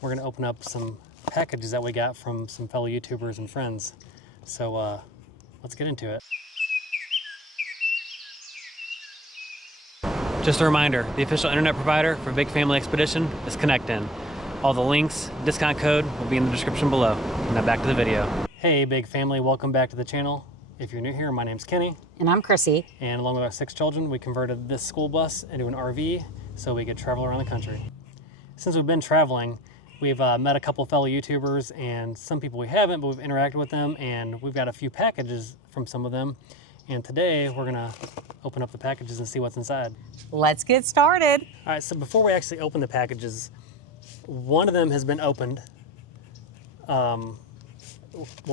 we're going to open up some packages that we got from some fellow YouTubers and friends. So let's get into it. Just a reminder, the official internet provider for Big Family Expedition is ConnectIn. All the links, discount code will be in the description below. Now back to the video. Hey Big Family, welcome back to the channel. If you're new here, my name's Kenny. And I'm Chrissy. And along with our 6 children, we converted this school bus into an RV so we could travel around the country. Since we've been traveling, we've met a couple fellow YouTubers and some people we haven't, but we've interacted with them and we've got a few packages from some of them. And today we're gonna open up the packages and see what's inside. Let's get started. All right, so before we actually open the packages, one of them has been opened. We'll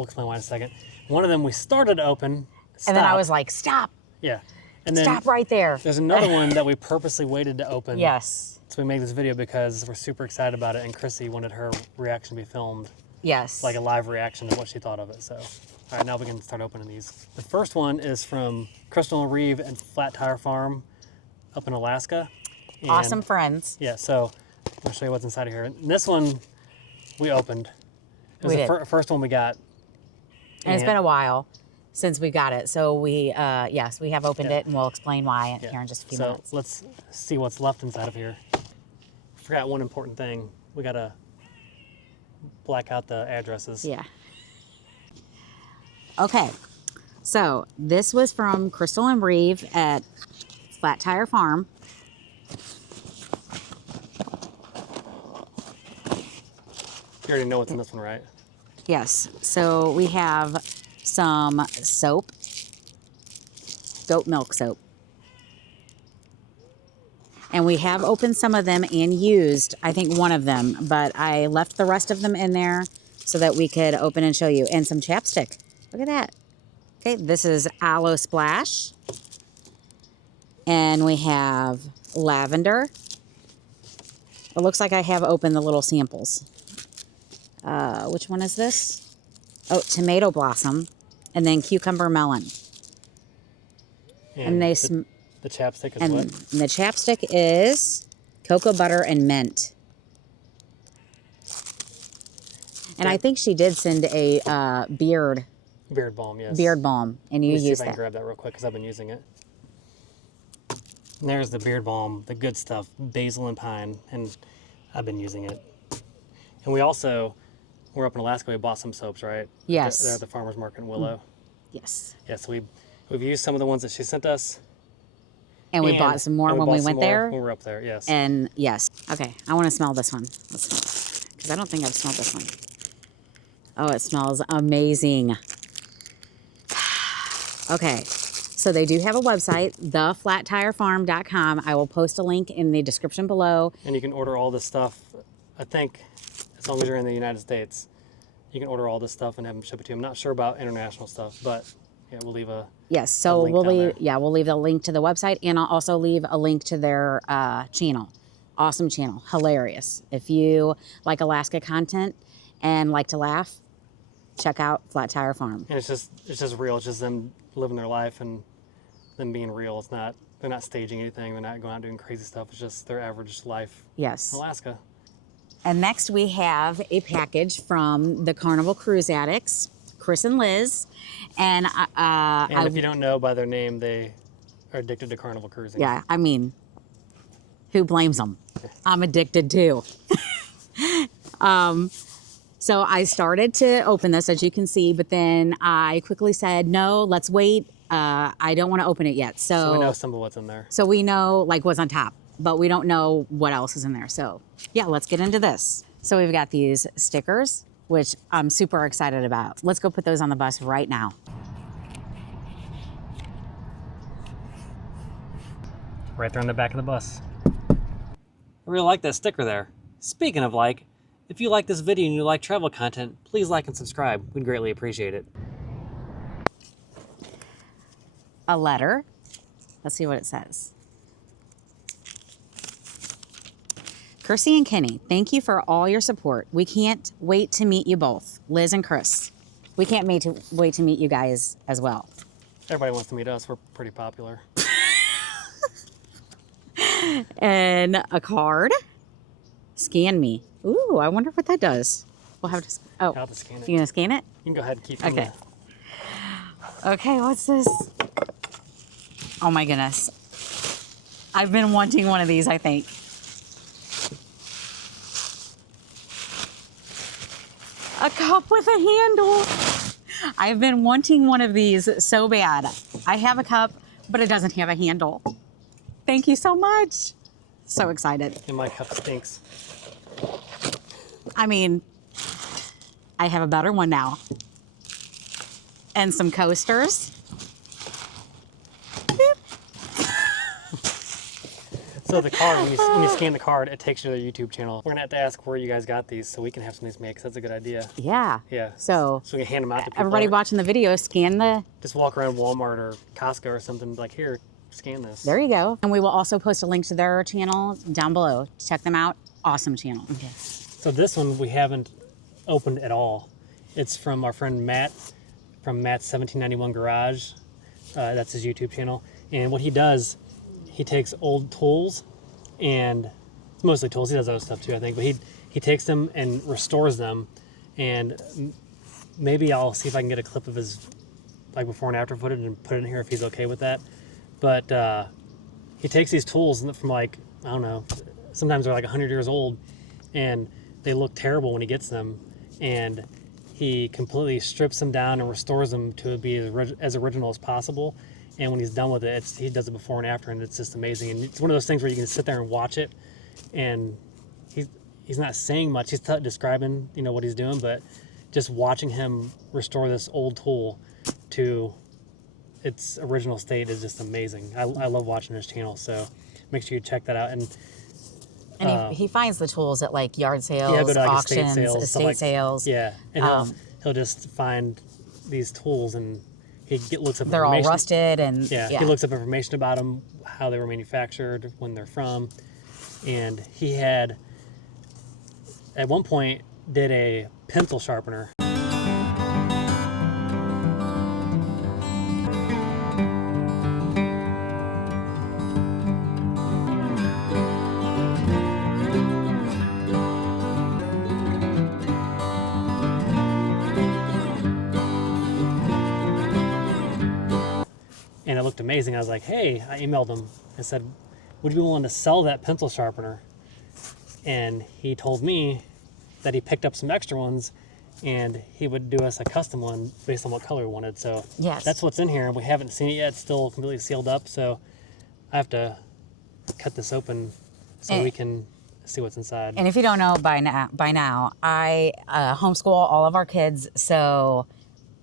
explain why in a second. One of them we started to open, stopped. And then I was like, stop. Yeah. And then stop right there. There's another one that we purposely waited to open. Yes. So we made this video because we're super excited about it, and Chrissy wanted her reaction to be filmed. Yes. Like a live reaction of what she thought of it. So, all right, now we can start opening these. The first one is from Crystal and Reeve and Flat Tire Farm up in Alaska. And awesome friends. yeah, so I'll show you what's inside of here. And this one we opened. It was the first one we got. And it's been a while since we got it. So we, yes, we have opened it and we'll explain why here in just a few minutes. So let's see what's left inside of here. Forgot one important thing. We gotta black out the addresses. Yeah. Okay. So this was from Crystal and Reeve at Flat Tire Farm. You already know what's in this one, right? Yes. So we have some soap, goat milk soap. And we have opened some of them and used, I think, one of them, but I left the rest of them in there so that we could open and show you. And some chapstick. Look at that. Okay, this is Aloe Splash. And we have lavender. It looks like I have opened the little samples. Which one is this? Oh, tomato blossom, and then cucumber melon. And they the chapstick is and, what? And the chapstick is cocoa butter and mint. And I think she did send a beard balm, yes. Beard balm, and you used that. use I can grab that real quick because I've been using it. And there's the beard balm, the good stuff, basil and pine, and I've been using it. And we also, we're up in Alaska, we bought some soaps, right? Yes. They're at the farmer's market in Willow. Yes. Yeah, so we've used some of the ones that she sent us. And we bought some more when we went there. When we were up there, yes. And yes. Okay, I want to smell this one. Let's smell it. Because I don't think I've smelled this one. Oh, it smells amazing. Okay, so they do have a website, theflattirefarm.com. I will post a link in the description below. And you can order all this stuff, I think, as long as you're in the United States. You can order all this stuff and have them ship it to you. I'm not sure about international stuff, but yeah, we'll leave a we'll leave a link to the website, and I'll also leave a link to their channel. Awesome channel, hilarious. If you like Alaska content and like to laugh, check out Flat Tire Farm. And it's just real. It's just them living their life and them being real. It's not, they're not staging anything. They're not going out doing crazy stuff. It's just their average life. Yes. In Alaska. And next we have a package from the Carnival Cruise Addicts, Chris and Liz. And if you don't know by their name, they are addicted to Carnival cruising. Yeah, I mean, who blames them? I'm addicted too. So I started to open this, as you can see, but then I quickly said, no, let's wait. I don't want to open it yet. So we know some of what's in there. So we know like what's on top, but we don't know what else is in there. So yeah, let's get into this. So we've got these stickers, which I'm super excited about. Let's go put those on the bus right now. Right there on the back of the bus. I really like that sticker there. Speaking of like, if you like this video and you like travel content, please like and subscribe. We'd greatly appreciate it. A letter. Let's see what it says. Chrissy and Kenny, thank you for all your support. We can't wait to meet you both, Liz and Chris. We can't wait to meet you guys as well. Everybody wants to meet us. We're pretty popular. And a card. Scan me. Ooh, I wonder what that does. We'll have to. Oh, I'll have to scan it. you gonna scan it? You can go ahead and keep Okay. Okay, what's this? Oh my goodness. I've been wanting one of these, I think. A cup with a handle. I've been wanting one of these so bad. I have a cup, but it doesn't have a handle. Thank you so much. So excited. And my cup stinks. I mean, I have a better one now. And some coasters. So the card, when you scan the card, it takes you to their YouTube channel. We're gonna have to ask where you guys got these so we can have some of these made, because that's a good idea. Yeah. Yeah. So we can hand them out to people. everybody watching the video, scan the. Just walk around Walmart or Costco or something, like, here, scan this. There you go. And we will also post a link to their channel down below. Check them out. Awesome channel. Okay. So this one we haven't opened at all. It's from our friend Matt, from Matt's 1791 Garage. That's his YouTube channel. And what he does, he takes old tools, and it's mostly tools. He does other stuff too, I think. But he takes them and restores them. And maybe I'll see if I can get a clip of his like before and after footage and put it in here if he's okay with that. But he takes these tools from, like, I don't know, sometimes they're like 100 years old, and they look terrible when he gets them. And he completely strips them down and restores them to be as original as possible. And when he's done with it, he does it before and after, and it's just amazing. And it's one of those things where you can sit there and watch it, and he's not saying much. He's describing, what he's doing, but just watching him restore this old tool to its original state is just amazing. I love watching his channel, so make sure you check that out. And he finds the tools at like yard sales, go to, like, auctions, estate sales. Yeah, and he'll just find these tools, and he looks up They're all information. rusted, and He looks up information about them, how they were manufactured, when they're from. And he had, at one point, did a pencil sharpener. And it looked amazing. I was like, hey, I emailed him. I said, would you be willing to sell that pencil sharpener? And he told me that he picked up some extra ones, and he would do us a custom one based on what color we wanted. So that's what's in here. We haven't seen it yet. It's still completely sealed up. So I have to cut this open so we can see what's inside. And if you don't know by now, I homeschool all of our kids, so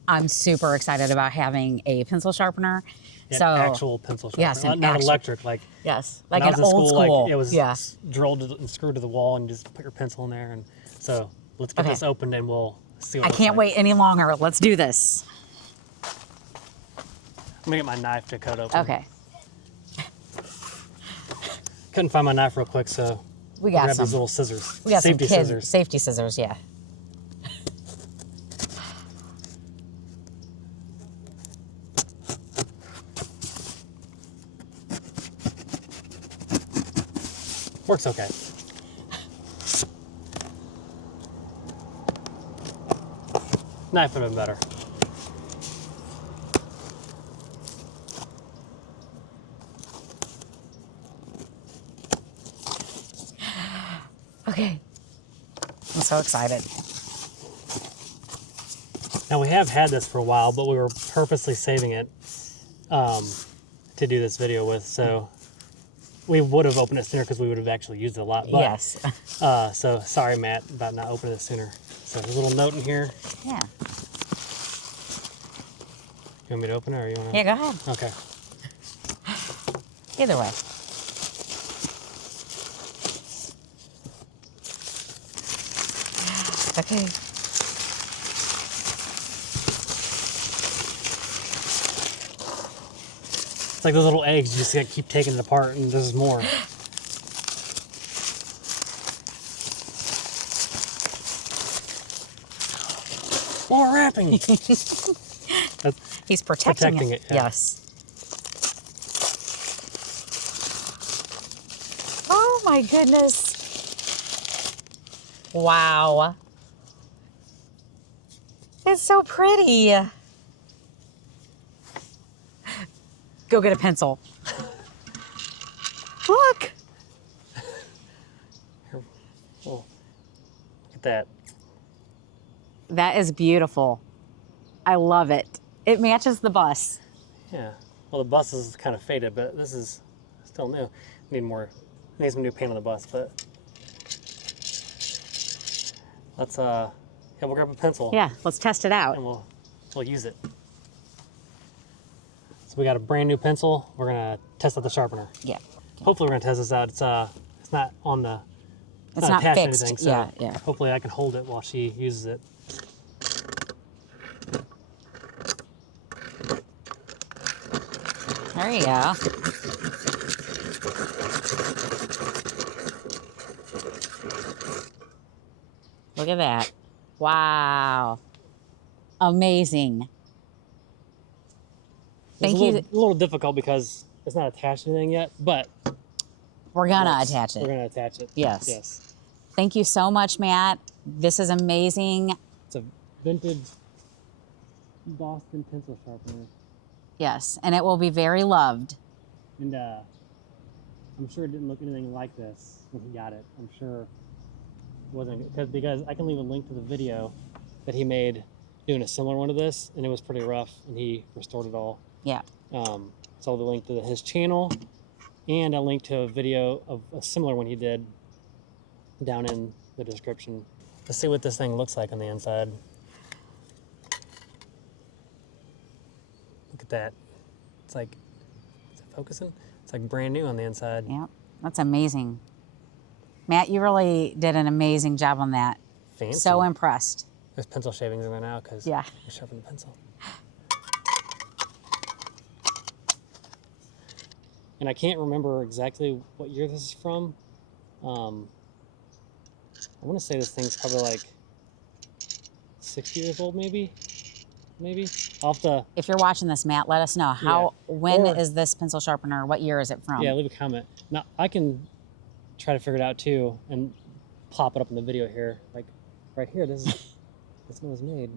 I'm super excited about having a pencil sharpener. So actual pencil sharpener, yes, not electric. Like like an old school. Like, it was drilled and screwed to the wall, and you just put your pencil in there. And so let's get this opened, and we'll see what I can't wait any longer. Let's do this. I'm gonna get my knife to cut it open. Okay. Couldn't find my knife real quick, so we got grab some. these little scissors. We got safety some scissors. Safety scissors, yeah. Works okay. Knife would have been better. Okay. I'm so excited. Now, we have had this for a while, but we were purposely saving it to do this video with, so we would have opened it sooner because we would have actually used it a lot. But, yes. So sorry, Matt, about not opening it sooner. So there's a little note in here. Yeah. You want me to open it, or you want to? Yeah, go ahead. Okay. Either way. Okay. It's like those little eggs. You just gotta keep taking it apart, and there's more. More wrapping. He's protecting it. Yeah. Yes. Oh my goodness. Wow. It's so pretty. Go get a pencil. Look. Here, oh, look at that. That is beautiful. I love it. It matches the bus. Yeah. Well, the bus is kind of faded, but this is still new. Need some new paint on the bus, but let's yeah, we'll grab a pencil. Yeah, let's test it out. And we'll use it. So we got a brand new pencil. We're gonna test out the sharpener. Yeah. Hopefully we're gonna test this out. It's not on the It's not attached to fixed. anything, so yeah. hopefully I can hold it while she uses it. There you go. Look at that. Wow. Amazing. Thank you. It's a little difficult because it's not attached to anything yet, but We're gonna attach we're it. gonna attach it. Yes. Yes. Thank you so much, Matt. This is amazing. It's a vintage Boston pencil sharpener. Yes, and it will be very loved. And I'm sure it didn't look anything like this when he got it. I'm sure it wasn't, because I can leave a link to the video that he made doing a similar one to this, and it was pretty rough, and he restored it all. Yeah. So the link to his channel and a link to a video of a similar one he did down in the description. Let's see what this thing looks like on the inside. Look at that. It's like, is it focusing? It's like brand new on the inside. Yeah, that's amazing. Matt, you really did an amazing job on that. Fancy. So impressed. There's pencil shavings in there now because Yeah. I sharpened the pencil. And I can't remember exactly what year this is from. I want to say this thing's probably like 60 years old, maybe. I'll have to, If you're watching this, Matt, let us know when is this pencil sharpener? What year is it from? yeah, leave a comment. Now, I can try to figure it out too and plop it up in the video here. Like right here, this is when it was made.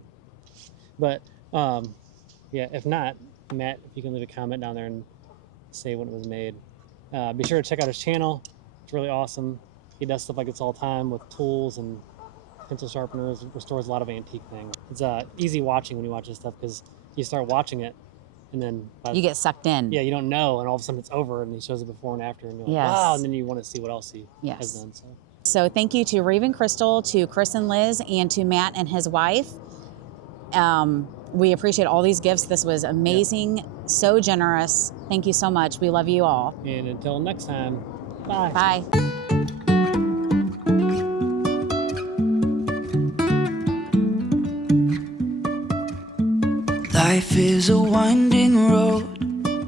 But yeah, if not, Matt, if you can leave a comment down there and say when it was made. Be sure to check out his channel. It's really awesome. He does stuff like this all the time with tools and pencil sharpeners, restores a lot of antique things. It's easy watching when you watch this stuff because you start watching it and then You get sucked in. yeah, you don't know, and all of a sudden it's over and he shows it before and after and you're like, Yes. wow, and then you want to see what else he Yes. has done. So So thank you to Reeve and Crystal, to Chris and Liz, and to Matt and his wife. We appreciate all these gifts. This was amazing, so generous. Thank you so much. We love you all. and until next time, bye. Bye. Life is a winding road,